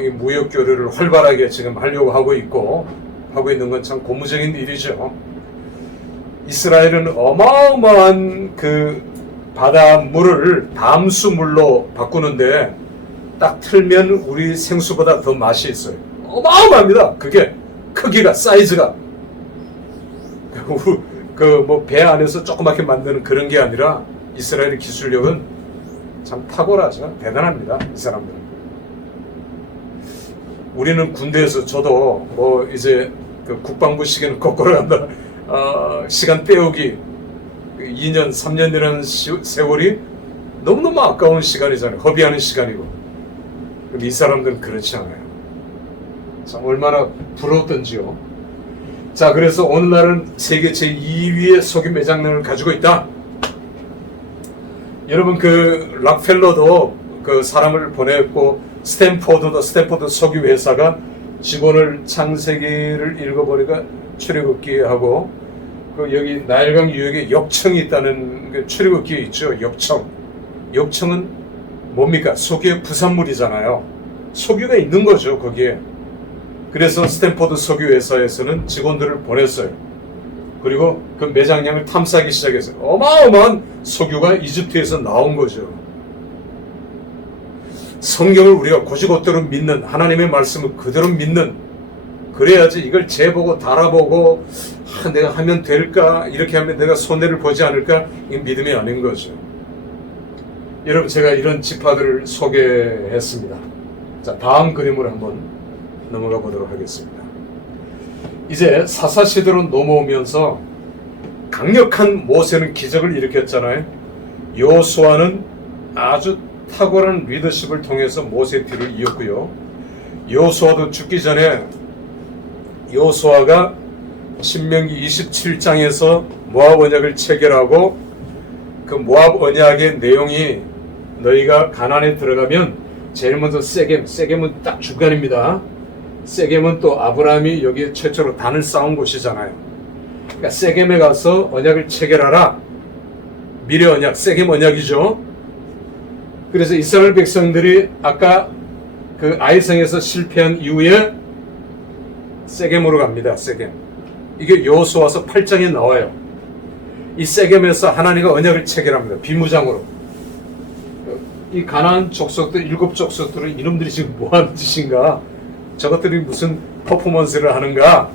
이 무역 교류를 활발하게 지금 하려고 하고 있는 건 참 고무적인 일이죠. 이스라엘은 어마어마한 그 바닷물을 담수물로 바꾸는데 딱 틀면 우리 생수보다 더 맛이 있어요. 어마어마합니다. 그게 크기가, 사이즈가. 그 뭐 배 안에서 조그맣게 만드는 그런 게 아니라 이스라엘의 기술력은 참 탁월하죠. 대단합니다. 이 사람들은. 우리는 군대에서 저도 뭐 이제 그 국방부 시계는 거꾸로 간다. 시간 때우기 2년, 3년이라는 세월이 너무너무 아까운 시간이잖아요. 허비하는 시간이고. 근데 이 사람들은 그렇지 않아요. 참 얼마나 부러웠던지요. 자, 그래서 오늘날은 세계 제2위의 석유 매장량을 가지고 있다. 여러분, 그 락펠러도 그 사람을 보냈고, 스탠포드 석유 회사가 직원을 창세기를 읽어보니까 출애굽기에 하고, 그 여기 나일강 유역에 역청이 있다는 그 출애굽기에 있죠. 역청은 뭡니까? 석유의 부산물이잖아요. 석유가 있는 거죠, 거기에. 그래서 스탠포드 석유 회사에서는 직원들을 보냈어요. 그리고 그 매장량을 탐사하기 시작했어요. 어마어마한 석유가 이집트에서 나온 거죠. 성경을 우리가 곧이곧대로 믿는, 하나님의 말씀을 그대로 믿는, 그래야지 이걸 재보고 달아보고 내가 하면 될까, 이렇게 하면 내가 손해를 보지 않을까, 이게 믿음이 아닌 거죠. 여러분, 제가 이런 지파들을 소개했습니다. 자, 다음 그림으로 한번 넘어가 보도록 하겠습니다. 이제 사사시대로 넘어오면서 강력한 모세는 기적을 일으켰잖아요. 여호수아는 아주 탁월한 리더십을 통해서 모세 뒤를 이었고요. 여호수아도 죽기 전에 여호수아가 신명기 27장에서 모압 언약을 체결하고 그 모압 언약의 내용이 너희가 가나안에 들어가면 제일 먼저 세겜은 딱 주관입니다. 세겜은 또 아브라함이 여기 최초로 단을 쌓은 곳이잖아요. 그러니까 세겜에 가서 언약을 체결하라. 미래 언약, 세겜 언약이죠. 그래서 이스라엘 백성들이 아까 그 아이성에서 실패한 이후에 세겜으로 갑니다. 세겜. 이게 여호수아서 8장에 나와요. 이 세겜에서 하나님과 언약을 체결합니다. 비무장으로. 이 가나안 족속들, 7족속들은 이놈들이 지금 뭐하는 짓인가? 저것들이 무슨 퍼포먼스를 하는가?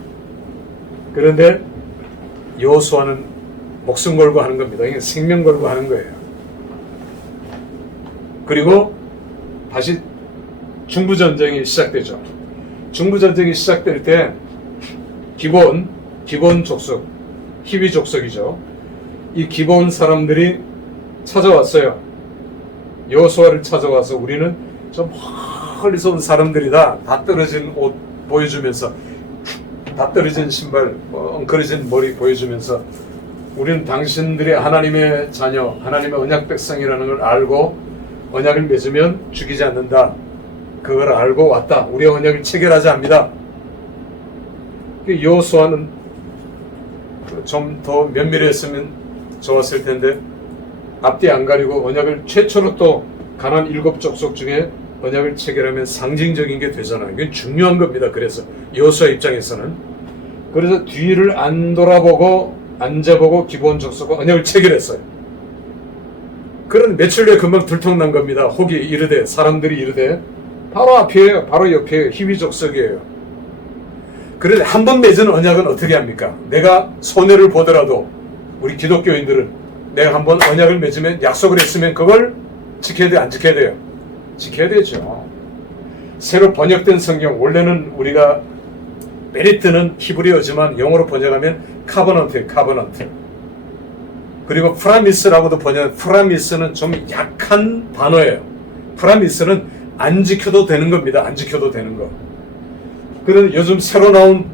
그런데 여호수아는 목숨 걸고 하는 겁니다. 이게 생명 걸고 하는 거예요. 그리고 다시 중부전쟁이 시작되죠. 중부전쟁이 시작될 때 기본 족속, 히위 족속이죠. 이 기본 사람들이 찾아왔어요. 여호수아를 찾아와서 우리는 좀 멀리서 온 사람들이다. 다 떨어진 옷 보여주면서, 다 떨어진 신발, 엉클어진 머리 보여주면서 우리는 당신들의 하나님의 자녀, 하나님의 언약 백성이라는 걸 알고 언약을 맺으면 죽이지 않는다. 그걸 알고 왔다. 우리의 언약을 체결하지 않습니다. 여호수아는 좀 더 면밀했으면 좋았을 텐데 앞뒤 안 가리고 언약을 최초로 또 가나안 7족속 중에 언약을 체결하면 상징적인 게 되잖아요. 이게 중요한 겁니다. 그래서 여호수아 입장에서는. 그래서 뒤를 안 돌아보고 앉아보고 기본 족속과 언약을 체결했어요. 그런 며칠 후에 금방 들통난 겁니다. 혹이 이르되, 사람들이 이르되 바로 앞이에요. 바로 옆이에요. 히위 족속이에요. 그런데 한 번 맺은 언약은 어떻게 합니까? 내가 손해를 보더라도 우리 기독교인들은 내가 한번 언약을 맺으면, 약속을 했으면 그걸 지켜야 돼요? 안 지켜야 돼요? 지켜야 되죠. 새로 번역된 성경, 원래는 우리가 메리트는 히브리어지만 영어로 번역하면 카버넌트예요. 카버넌트. 그리고 프라미스라고도 번역, 프라미스는 좀 약한 단어예요. 프라미스는 안 지켜도 되는 겁니다. 안 지켜도 되는 거. 그런데 요즘 새로 나온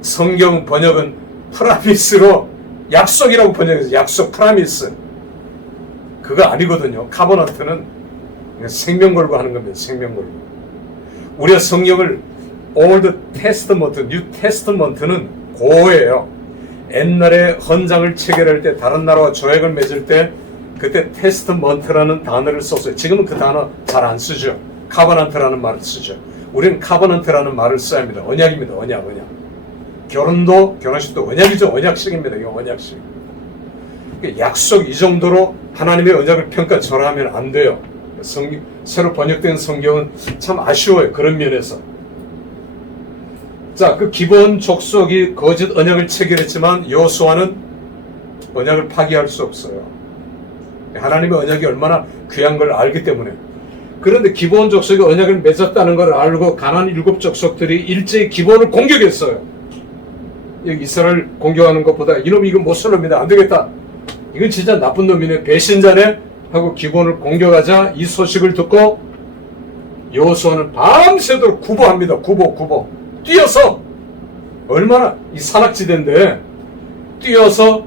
성경 번역은 프라미스로 약속이라고 번역해서 약속, 프라미스. 그거 아니거든요. 카버넌트는 생명 걸고 하는 겁니다. 생명 걸고. 우리가 성경을 Old Testament, New Testament는 고예요. 옛날에 헌장을 체결할 때, 다른 나라와 조약을 맺을 때 그때 테스트먼트라는 단어를 썼어요. 지금은 그 단어 잘 안 쓰죠. 카버넌트라는 말을 쓰죠. 우리는 카버넌트라는 말을 써야 합니다. 언약입니다. 언약. 결혼도 결혼식도 언약이죠. 언약식입니다. 이거 언약식. 약속 이 정도로 하나님의 언약을 평가절하하면 안 돼요. 새로 번역된 성경은 참 아쉬워요. 그런 면에서. 자, 그 기본 족속이 거짓 언약을 체결했지만 여호수아는 언약을 파기할 수 없어요. 하나님의 언약이 얼마나 귀한 걸 알기 때문에. 그런데 기본 족속이 언약을 맺었다는 걸 알고 가나안 7 족속들이 일제히 기본을 공격했어요. 이스라엘 공격하는 것보다 이놈이 이건 못쓸 놈이다. 안 되겠다. 이건 진짜 나쁜 놈이네. 배신자네. 하고 기본을 공격하자 이 소식을 듣고 여호수아는 밤새도록 구보합니다. 구보. 뛰어서 얼마나 이 산악지대인데 뛰어서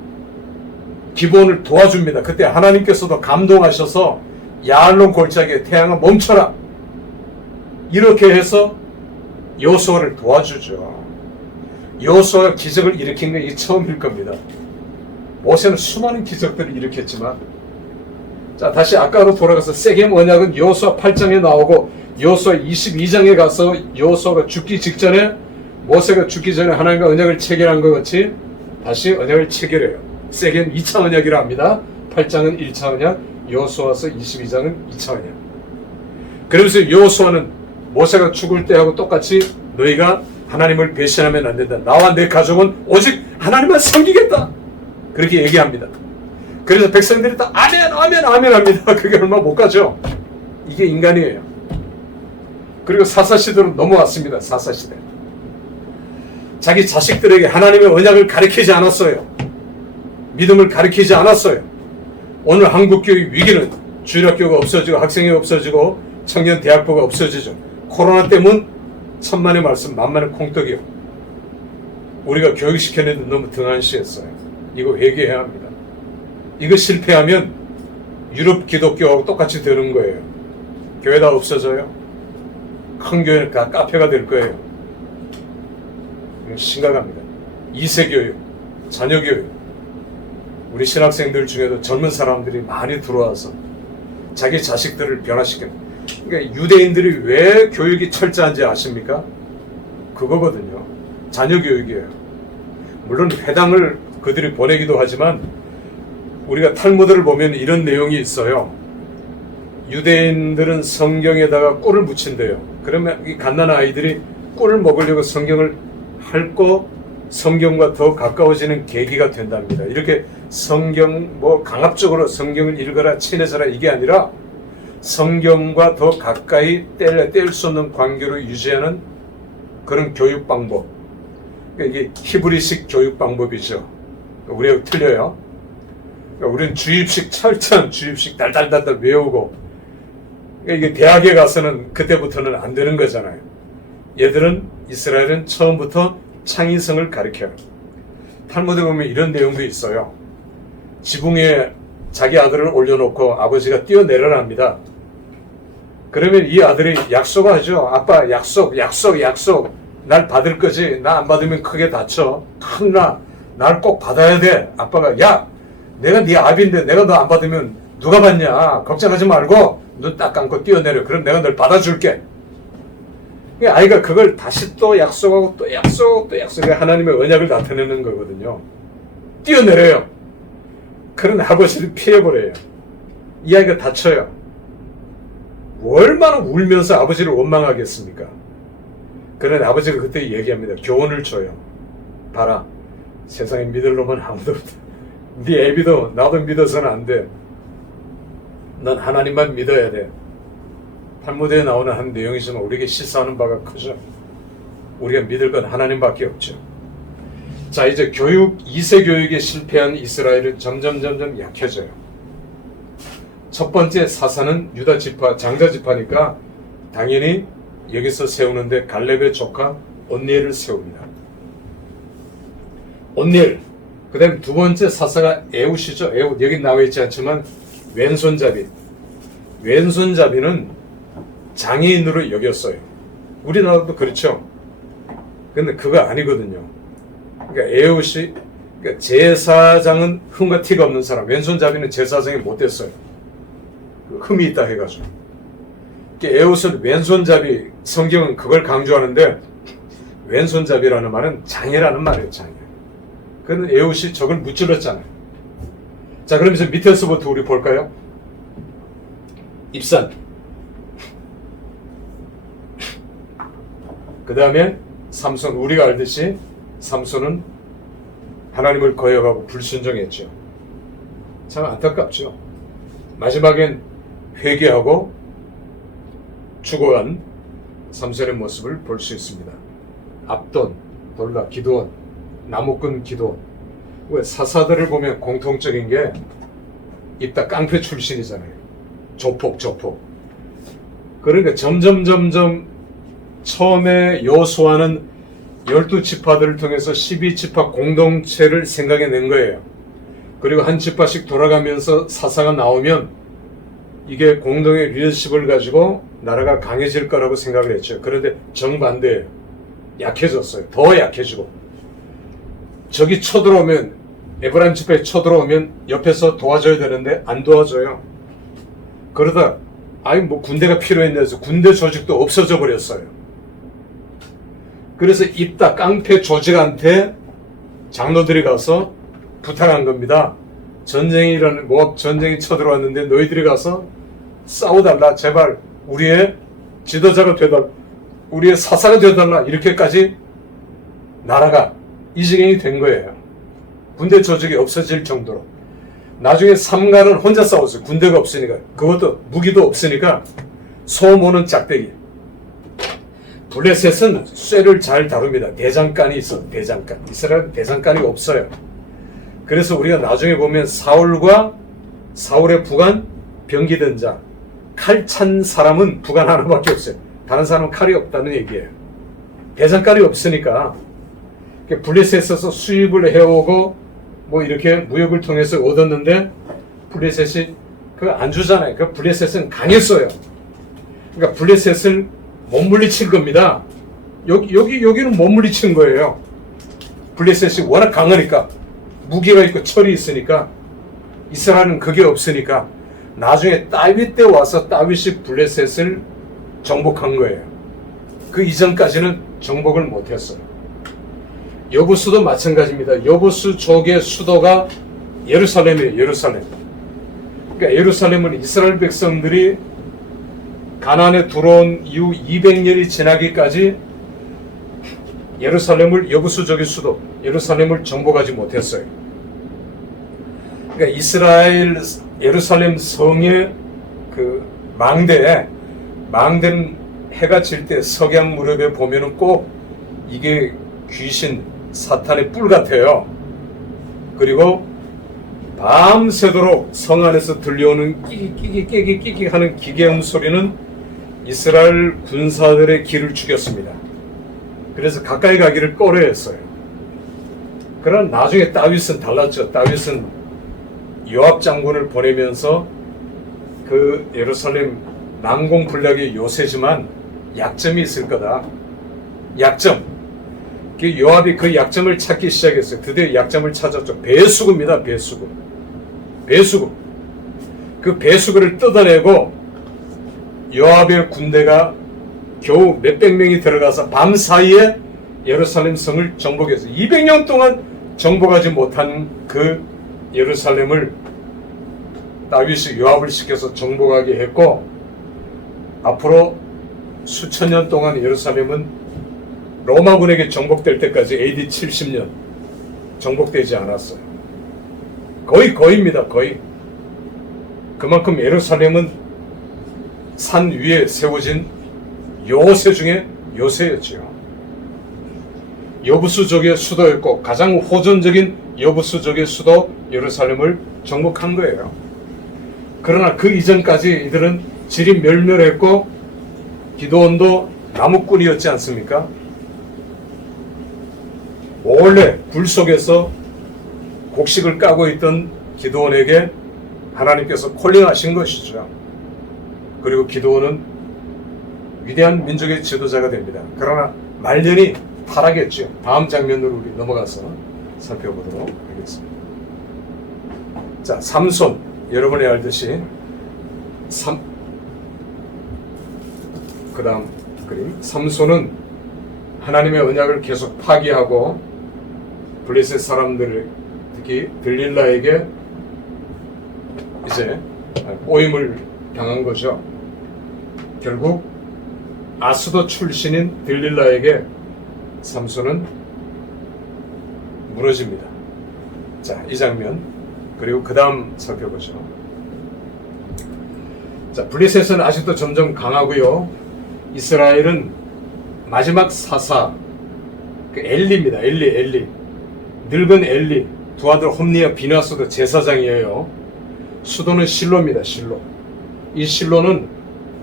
기본을 도와줍니다. 그때 하나님께서도 감동하셔서 야알론 골짜기에 태양아 멈춰라. 이렇게 해서 여호수아를 도와주죠. 여호수아가 기적을 일으킨 게 이게 처음일 겁니다. 모세는 수많은 기적들을 일으켰지만, 자, 다시 아까로 돌아가서 세겜 언약은 여호수아 8장에 나오고 여호수아 22장에 가서 여호수아가 죽기 직전에 모세가 죽기 전에 하나님과 언약을 체결한 것 같이 다시 언약을 체결해요. 세겜 2차 언약이라 합니다. 8장은 1차 언약, 여호수아서 22장은 2차 언약. 그러면서 여호수아는 모세가 죽을 때하고 똑같이 너희가 하나님을 배신하면 안 된다. 나와 내 가족은 오직 하나님만 섬기겠다. 그렇게 얘기합니다. 그래서 백성들이 다 아멘 합니다. 그게 얼마 못 가죠. 이게 인간이에요. 그리고 사사시대로 넘어왔습니다. 사사시대. 자기 자식들에게 하나님의 언약을 가르치지 않았어요. 믿음을 가르치지 않았어요. 오늘 한국교육 위기는 주일학교가 없어지고 학생이 없어지고 청년 대학부가 없어지죠. 코로나 때문 천만의 말씀 만만의 콩떡이요. 우리가 교육시켜내도 너무 등한시했어요. 이거 회개해야 합니다. 이거 실패하면 유럽 기독교하고 똑같이 되는 거예요. 교회 다 없어져요. 큰 교회는 카페가 될 거예요. 심각합니다. 2세 교육, 자녀 교육. 우리 신학생들 중에도 젊은 사람들이 많이 들어와서 자기 자식들을 변화시킵니다. 그러니까 유대인들이 왜 교육이 철저한지 아십니까? 그거거든요. 자녀 교육이에요. 물론 회당을 그들이 보내기도 하지만 우리가 탈무드를 보면 이런 내용이 있어요. 유대인들은 성경에다가 꿀을 묻힌대요. 그러면 이 갓난 아이들이 꿀을 먹으려고 성경을 핥고 성경과 더 가까워지는 계기가 된답니다. 이렇게 성경 강압적으로 성경을 읽어라 친해져라 이게 아니라 성경과 더 가까이 뗄 수 없는 관계로 유지하는 그런 교육 방법. 그러니까 이게 히브리식 교육 방법이죠. 우리하고 틀려요. 그러니까 우리는 주입식 철저한 주입식 달달달달 외우고, 그러니까 이게 대학에 가서는 그때부터는 안 되는 거잖아요. 얘들은 이스라엘은 처음부터 창의성을 가르쳐요. 탈무드에 보면 이런 내용도 있어요. 지붕 위에 자기 아들을 올려놓고 아버지가 뛰어내려라 합니다. 그러면 이 아들이 약속하죠. 아빠 약속 날 받을 거지. 나 안 받으면 크게 다쳐. 큰일 나. 날 꼭 받아야 돼. 아빠가 야 내가 네 아비인데 내가 너 안 받으면 누가 받냐. 걱정하지 말고 눈 딱 감고 뛰어내려. 그럼 내가 널 받아줄게. 아이가 그걸 다시 또 약속하고 또 약속하고 하나님의 언약을 나타내는 거거든요. 뛰어내려요. 그런 아버지를 피해버려요. 이 아이가 다쳐요. 얼마나 울면서 아버지를 원망하겠습니까? 그런데 아버지가 그때 얘기합니다. 교훈을 줘요. 봐라. 세상에 믿을 놈은 아무도 없다. 네 애비도 나도 믿어서는 안 돼. 넌 하나님만 믿어야 돼. 탈무드에 나오는 한 내용이지만 우리에게 시사하는 바가 크죠. 우리가 믿을 건 하나님밖에 없죠. 자, 이제 2세 교육에 실패한 이스라엘은 점점 약해져요. 첫 번째 사사는 유다 지파, 장자 지파니까 당연히 여기서 세우는데 갈렙의 조카 온니엘을 세웁니다. 온니엘. 그 다음에 두 번째 사사가 에웃이죠. 에웃. 여기 나와 있지 않지만 왼손잡이. 왼손잡이는 장애인으로 여겼어요. 우리나라도 그렇죠. 근데 그거 아니거든요. 그러니까 에웃이, 그러니까 제사장은 흠과 티가 없는 사람, 왼손잡이는 제사장이 못 됐어요. 흠이 있다 해가지고. 에웃은 왼손잡이, 성경은 그걸 강조하는데 왼손잡이라는 말은 장애라는 말이에요. 장애. 그는 에웃이 적을 무찔렀잖아요. 자, 그럼 이제 밑에서부터 우리 볼까요? 입산. 그 다음에 삼손. 우리가 알듯이 삼손은 하나님을 거역하고 불순종했죠. 참 안타깝죠. 마지막엔 회개하고 죽어간 삼손의 모습을 볼 수 있습니다. 압돈, 돌라, 기드온, 나무꾼 기드온. 왜 사사들을 보면 공통적인 게 이따 깡패 출신이잖아요. 조폭. 그러니까 점점 처음에 여호수아는 12지파들을 통해서 12지파 공동체를 생각해낸 거예요. 그리고 한 지파씩 돌아가면서 사사가 나오면 이게 공동의 리더십을 가지고 나라가 강해질 거라고 생각을 했죠. 그런데 정반대예요. 약해졌어요. 더 약해지고. 적이 쳐들어오면, 에브라임 지파에 쳐들어오면 옆에서 도와줘야 되는데 안 도와줘요. 그러다 뭐 군대가 필요했네 해서 군대 조직도 없어져 버렸어요. 그래서 이따 깡패 조직한테 장로들이 가서 부탁한 겁니다. 모압 전쟁이 쳐들어왔는데 너희들이 가서 싸워달라. 제발 우리의 지도자가 되달라. 우리의 사사가 되달라. 이렇게까지 나라가 이 지경이 된 거예요. 군대 조직이 없어질 정도로. 나중에 삼가는 혼자 싸웠어요. 군대가 없으니까. 그것도 무기도 없으니까 소음 오는 짝대기. 블레셋은 쇠를 잘 다룹니다. 대장간이 있어. 대장간. 이스라엘은 대장간이 없어요. 그래서 우리가 나중에 보면 사울의 부관 병기된 자, 칼 찬 사람은 부관 하나밖에 없어요. 다른 사람은 칼이 없다는 얘기예요. 대장간이 없으니까 블레셋에서 수입을 해오고 뭐 이렇게 무역을 통해서 얻었는데 블레셋이 그거 안 주잖아요. 그 블레셋은 강했어요. 그러니까 블레셋을 못 물리친 겁니다. 여기는 못 물리친 거예요. 블레셋이 워낙 강하니까 무기가 있고 철이 있으니까 이스라엘은 그게 없으니까 나중에 다윗 때 와서 다윗이 블레셋을 정복한 거예요. 그 이전까지는 정복을 못했어요. 여부수도 마찬가지입니다. 여부수 족의 수도가 예루살렘이에요. 예루살렘. 그러니까 예루살렘은 이스라엘 백성들이 가나안에 들어온 이후 200년이 지나기까지 예루살렘을 여부수족의 수도 예루살렘을 정복하지 못했어요. 그러니까 예루살렘 성의 그 망대는 해가 질 때 석양 무렵에 보면은 꼭 이게 귀신 사탄의 뿔 같아요. 그리고 밤새도록 성 안에서 들려오는 끼기 하는 기계음 소리는 이스라엘 군사들의 길을 죽였습니다. 그래서 가까이 가기를 꺼려했어요. 그러나 나중에 다윗은 달랐죠. 다윗은 요압 장군을 보내면서 그 예루살렘 난공불락의 요새지만 약점이 있을 거다. 약점. 요압이 그 약점을 찾기 시작했어요. 드디어 약점을 찾았죠. 배수구입니다. 배수구. 그 배수구를 뜯어내고 요압의 군대가 겨우 몇백 명이 들어가서 밤 사이에 예루살렘 성을 정복했어요. 200년 동안 정복하지 못한 그 예루살렘을 다윗이 요압을 시켜서 정복하게 했고, 앞으로 수천 년 동안 예루살렘은 로마군에게 정복될 때까지 AD 70년 정복되지 않았어요. 거의입니다. 거의. 그만큼 예루살렘은 산 위에 세워진 요새 중에 요새였죠. 여부수족의 수도였고 가장 호전적인 여부수족의 수도 예루살렘을 정복한 거예요. 그러나 그 이전까지 이들은 질이 멸멸했고 기드온도 나무꾼이었지 않습니까? 몰래 불 속에서 곡식을 까고 있던 기드온에게 하나님께서 콜링하신 것이죠. 그리고 기드온은 위대한 민족의 지도자가 됩니다. 그러나 말년이 타락했죠. 다음 장면으로 우리 넘어가서 살펴보도록 하겠습니다. 자, 삼손. 여러분이 알듯이 그 다음 그림. 삼손은 하나님의 언약을 계속 파기하고 블레셋 사람들, 특히 들릴라에게 이제 꼬임을 당한 거죠. 결국 아스도 출신인 들릴라에게 삼손은 무너집니다. 자, 이 장면. 그리고 그 다음 살펴보죠. 자, 블레셋은 아직도 점점 강하고요. 이스라엘은 마지막 사사, 그 엘리입니다. 엘리. 늙은 엘리. 두 아들 홈니와 비나스도 제사장이에요. 수도는 실로입니다. 실로. 이 실로는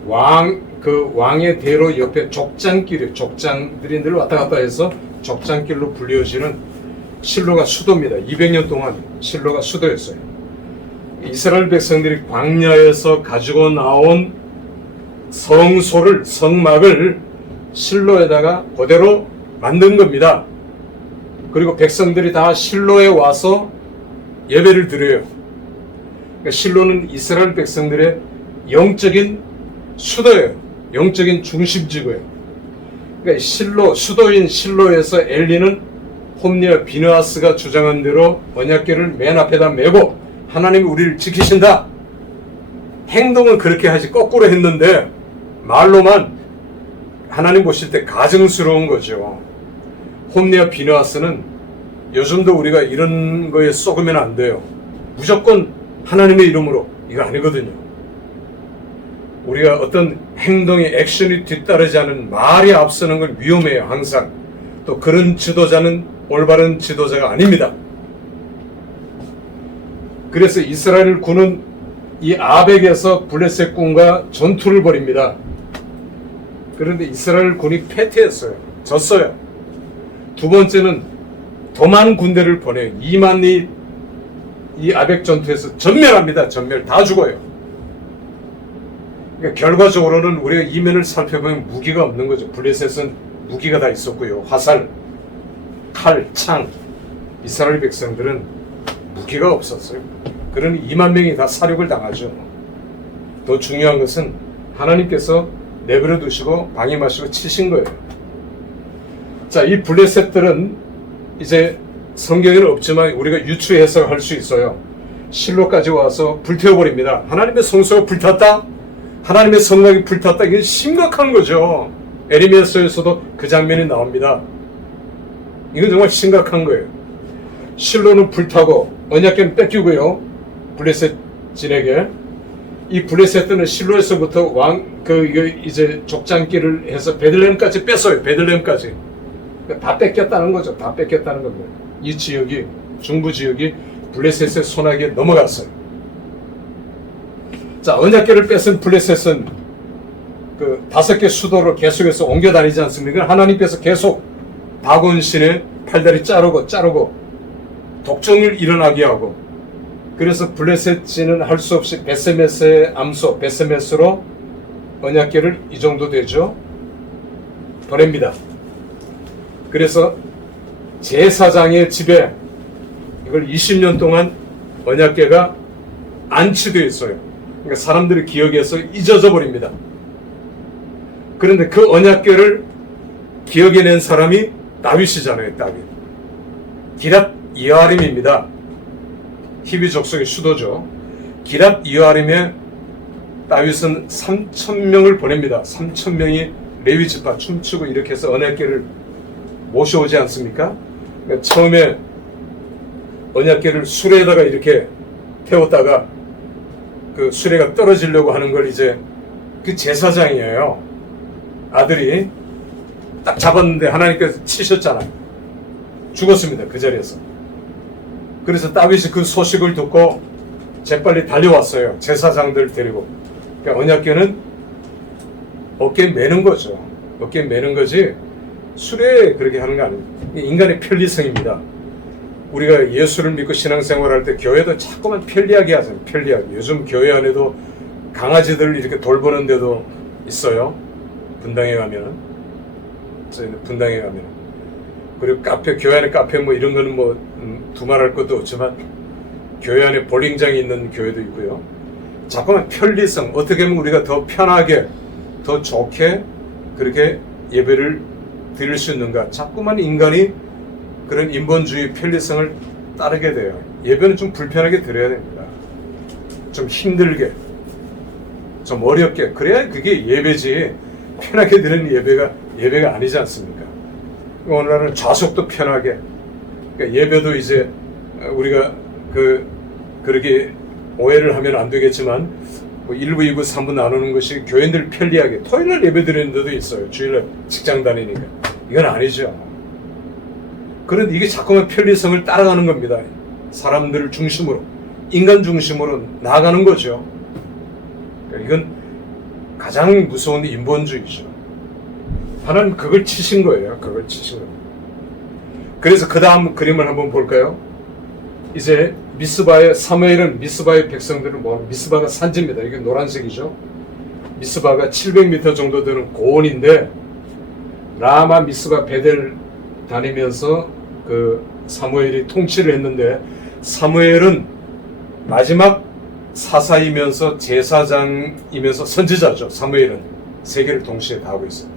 왕의 대로 옆에 족장길이에요. 족장들이 늘 왔다 갔다 해서 족장길로 불리워지는 실로가 수도입니다. 200년 동안 실로가 수도였어요. 이스라엘 백성들이 광야에서 가지고 나온 성막을 실로에다가 그대로 만든 겁니다. 그리고 백성들이 다 실로에 와서 예배를 드려요. 그러니까 실로는 이스라엘 백성들의 영적인 수도예요. 영적인 중심지구예요. 그러니까 수도인 실로에서 엘리는 홈리와 비느하스가 주장한 대로 언약궤를 맨 앞에다 메고 하나님이 우리를 지키신다. 행동은 그렇게 하지 거꾸로 했는데 말로만 하나님 보실 때 가증스러운 거죠. 홈리와 비느하스는 요즘도 우리가 이런 거에 쏘으면 안 돼요. 무조건 하나님의 이름으로 이거 아니거든요. 우리가 어떤 행동의 액션이 뒤따르지 않은 말이 앞서는 걸 위험해요. 항상. 또 그런 지도자는 올바른 지도자가 아닙니다. 그래서 이스라엘 군은 이 아벡에서 블레셋 군과 전투를 벌입니다. 그런데 이스라엘 군이 패퇴했어요. 졌어요. 두 번째는 더 많은 군대를 보내요. 2만이 이 아벡 전투에서 전멸합니다. 전멸. 다 죽어요. 그러니까 결과적으로는 우리가 이면을 살펴보면 무기가 없는 거죠. 블레셋은 무기가 다 있었고요. 화살, 칼, 창. 이스라엘 백성들은 무기가 없었어요. 그러니 2만 명이 다 사륙을 당하죠. 더 중요한 것은 하나님께서 내버려 두시고 방임하시고 치신 거예요. 자, 이 블레셋들은 이제 성경에는 없지만 우리가 유추 해석할 수 있어요. 실로까지 와서 불태워버립니다. 하나님의 성소가 불탔다? 하나님의 성막이 불탔다? 이게 심각한 거죠. 에레미야서에서도 그 장면이 나옵니다. 이건 정말 심각한 거예요. 실로는 불타고 언약궤는 뺏기고요. 블레셋진에게. 이 블레셋들은 실로에서부터 이제 족장길을 해서 베들레헴까지 뺐어요. 베들레헴까지. 다 뺏겼다는 거죠. 다 뺏겼다는 겁니다. 이 지역이, 중부 지역이 블레셋의 손아귀에 넘어갔어요. 자, 언약궤를 뺏은 블레셋은 그 5개 수도를 계속해서 옮겨 다니지 않습니까? 하나님께서 계속 다곤 신의 팔다리 자르고 독종을 일어나게 하고, 그래서 블레셋지는 할 수 없이 베세메스의 암소 베세메스로 언약궤를 이 정도 되죠. 보냅니다. 그래서 제사장의 집에 이걸 20년 동안 언약궤가 안치되어 있어요. 그러니까 사람들의 기억에서 잊어져 버립니다. 그런데 그 언약궤를 기억해낸 사람이 다윗이잖아요. 다윗. 기랏 여아림입니다. 히브리 족속의 수도죠. 기랏 여아림에 다윗은 3,000명을 보냅니다. 3,000명이 레위 지파 춤추고 이렇게 해서 언약궤를 모셔오지 않습니까? 그러니까 처음에 언약궤를 수레에다가 이렇게 태웠다가 그 수레가 떨어지려고 하는 걸 이제 그 제사장이에요. 아들이 딱 잡았는데 하나님께서 치셨잖아요. 죽었습니다. 그 자리에서. 그래서 다윗이 그 소식을 듣고 재빨리 달려왔어요. 제사장들 데리고. 그러니까 언약궤는 어깨에 매는 거죠. 어깨에 매는 거지 수레에 그렇게 하는 거 아닙니다. 인간의 편리성입니다. 우리가 예수를 믿고 신앙생활할 때 교회도 자꾸만 편리하게 하잖아요. 편리하게. 요즘 교회 안에도 강아지들 이렇게 돌보는 데도 있어요. 분당에 가면은. 저희는 분당에 가면은. 그리고 카페, 교회 안에 카페 뭐 이런 거는 뭐 두말할 것도 없지만 교회 안에 볼링장이 있는 교회도 있고요. 자꾸만 편리성, 어떻게 하면 우리가 더 편하게, 더 좋게 그렇게 예배를 드릴 수 있는가? 자꾸만 인간이 그런 인본주의 편리성을 따르게 돼요. 예배는 좀 불편하게 드려야 됩니다. 좀 힘들게, 좀 어렵게. 그래야 그게 예배지. 편하게 드리는 예배가 아니지 않습니까? 오늘날은 좌석도 편하게. 그러니까 예배도 이제 우리가 그렇게 오해를 하면 안 되겠지만, 뭐 1부, 2부, 3부 나누는 것이 교인들 편리하게 토요일날 예배 드리는 데도 있어요. 주일날 직장 다니니까. 이건 아니죠. 그런데 이게 자꾸만 편리성을 따라가는 겁니다. 사람들을 중심으로, 인간 중심으로 나아가는 거죠. 그러니까 이건 가장 무서운 인본주의죠. 하나님 그걸 치신 거예요. 그걸 치신 겁니다. 그래서 그 다음 그림을 한번 볼까요? 이제 사무엘은 미스바의 백성들은 미스바가 산지입니다. 이게 노란색이죠. 미스바가 700m 정도 되는 고원인데, 라마 미스바 베델 다니면서 그 사무엘이 통치를 했는데, 사무엘은 마지막 사사이면서 제사장이면서 선지자죠. 사무엘은 세 개를 동시에 다 하고 있어요.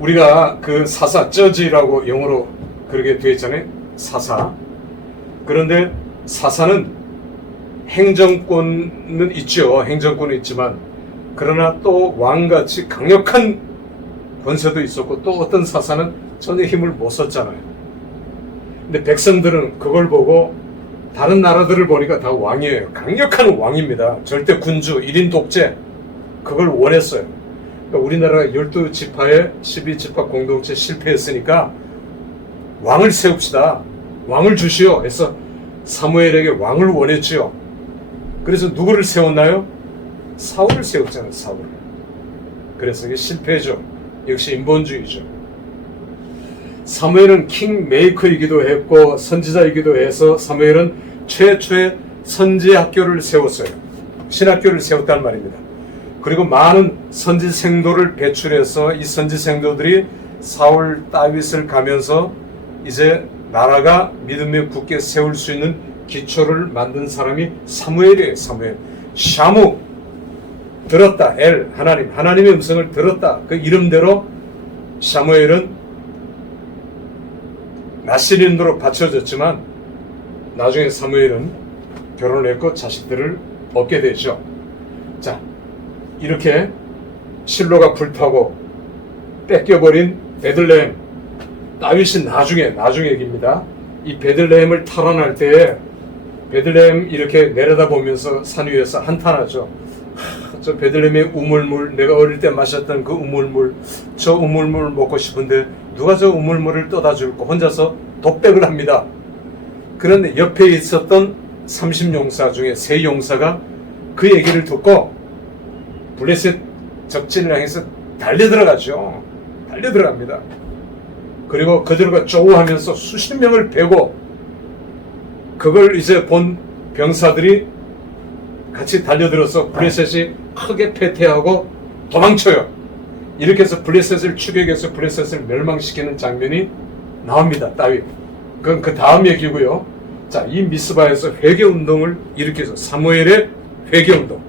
우리가 그 사사, 저지라고 영어로 그렇게 되어 있잖아요. 사사. 그런데 사사는 행정권은 있죠. 행정권은 있지만, 그러나 또 왕같이 강력한 권세도 있었고, 또 어떤 사사는 전혀 힘을 못 썼잖아요. 근데 백성들은 그걸 보고 다른 나라들을 보니까 다 왕이에요. 강력한 왕입니다. 절대 군주, 1인 독재. 그걸 원했어요. 그러니까 우리나라가 12지파에 12지파 공동체 실패했으니까 왕을 세웁시다. 왕을 주시오. 해서 사무엘에게 왕을 원했지요. 그래서 누구를 세웠나요? 사울을 세웠잖아요. 사울. 그래서 이게 실패죠. 역시 인본주의죠. 사무엘은 킹메이커이기도 했고 선지자이기도 해서 사무엘은 최초의 선지학교를 세웠어요. 신학교를 세웠단 말입니다. 그리고 많은 선지생도를 배출해서 이 선지생도들이 사울 다윗을 가면서 이제 나라가 믿음에 굳게 세울 수 있는 기초를 만든 사람이 사무엘이에요. 사무엘. 샤무, 들었다. 하나님의 음성을 들었다. 그 이름대로 사무엘은 나시린으로 바쳐졌지만 나중에 사무엘은 결혼을 했고 자식들을 얻게 되죠. 자, 이렇게 실로가 불타고 뺏겨버린 베들레헴, 다윗이 나중에 얘기입니다. 이 베들레헴을 탈환할 때에 베들레헴 이렇게 내려다보면서 산 위에서 한탄하죠. 저 베들레헴의 우물물, 내가 어릴 때 마셨던 그 우물물, 저 우물물 먹고 싶은데 누가 저 우물물을 떠다 줄까? 혼자서 독백을 합니다. 그런데 옆에 있었던 30용사 중에 3용사가 그 얘기를 듣고 블레셋 적진을 향해서 달려들어가죠. 달려들어갑니다. 그리고 그들과 쪼우하면서 수십 명을 베고, 그걸 이제 본 병사들이 같이 달려들어서 블레셋이 크게 패퇴하고 도망쳐요. 이렇게 해서 블레셋을 추격해서 블레셋을 멸망시키는 장면이 나옵니다. 다윗. 그건 그 다음 얘기고요. 자, 이 미스바에서 회개운동을 일으켜서 사무엘의 회개운동.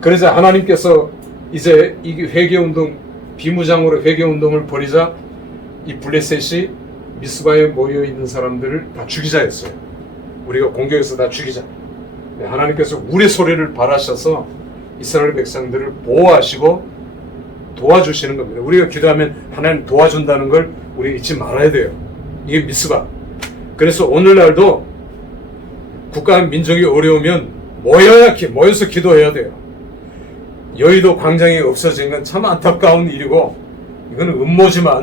그래서 하나님께서 이제 이 회개운동, 비무장으로 회개운동을 벌이자 이 블레셋이 미스바에 모여있는 사람들을 다 죽이자 했어요. 우리가 공격해서 다 죽이자. 하나님께서 우리 소리를 바라셔서 이스라엘 백성들을 보호하시고 도와주시는 겁니다. 우리가 기도하면 하나님 도와준다는 걸 우리 잊지 말아야 돼요. 이게 미스바. 그래서 오늘날도 국가 민족이 어려우면 모여서 기도해야 돼요. 여의도 광장이 없어진 건 참 안타까운 일이고, 이건 음모지만